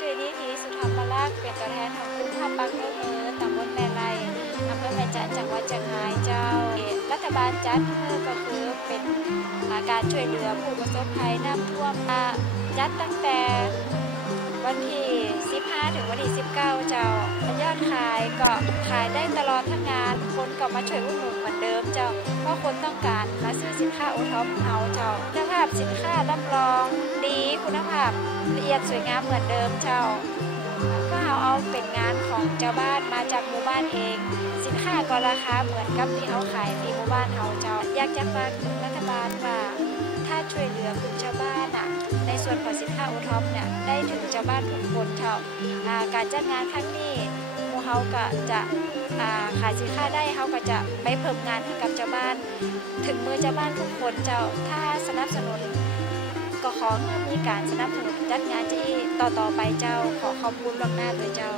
จุยนี้ทีสุธรรมราชเป็นตัวแทนของกลุ่มภาปักเลือกมือตำบลแม่ไรอำเภอแม่จันจังหวัดเชียงรายเจ้า รัฐบาลจัดก็คือเป็นการช่วยเหลือผู้ประสบภัยน้ำท่วมจัดตั้งแต่วันที่ 15 ถึงวันที่ 19 เจ้ายอดขายก็ขายได้ตลอดทั้งงาน คนก็มาช่วยอุดหนุนเหมือนเดิมเจ้า เพราะคนต้องการมาซื้อสินค้าโอท็อปเฮาเจ้าคุณภาพสินค้ารับรองดาพละเอียดสวยงามเหมือนเดิมเจ้าก็เอาเอาเป็นงานของเจ้าบ้านมาจากหมู่บ้านเอง สินค้าก็ราคาเหมือนกับที่เขาขายในหมู่บ้านเฮาเจ้า อยากจะฝากถึงรัฐบาลว่า ถ้าช่วยเหลือกลุ่มชาวบ้านอะ ในส่วนของสินค้าโอท็อปเนี่ยได้ถึงชาวบ้านทุกคนเจ้าการจัดงานครั้งนี้หมู่เฮาก็จะขายสินค้าได้เฮาก็จะไปเพิ่มงานให้กับชาวบ้าน ถึงมือชาวบ้านทุกคนเจ้าถ้าสนับสนุน ก็ขอให้มีการสนับสนุนจัดงานที่ต่อๆไปเจ้าขอขอบคุณล่วงหน้าโดยเจ้า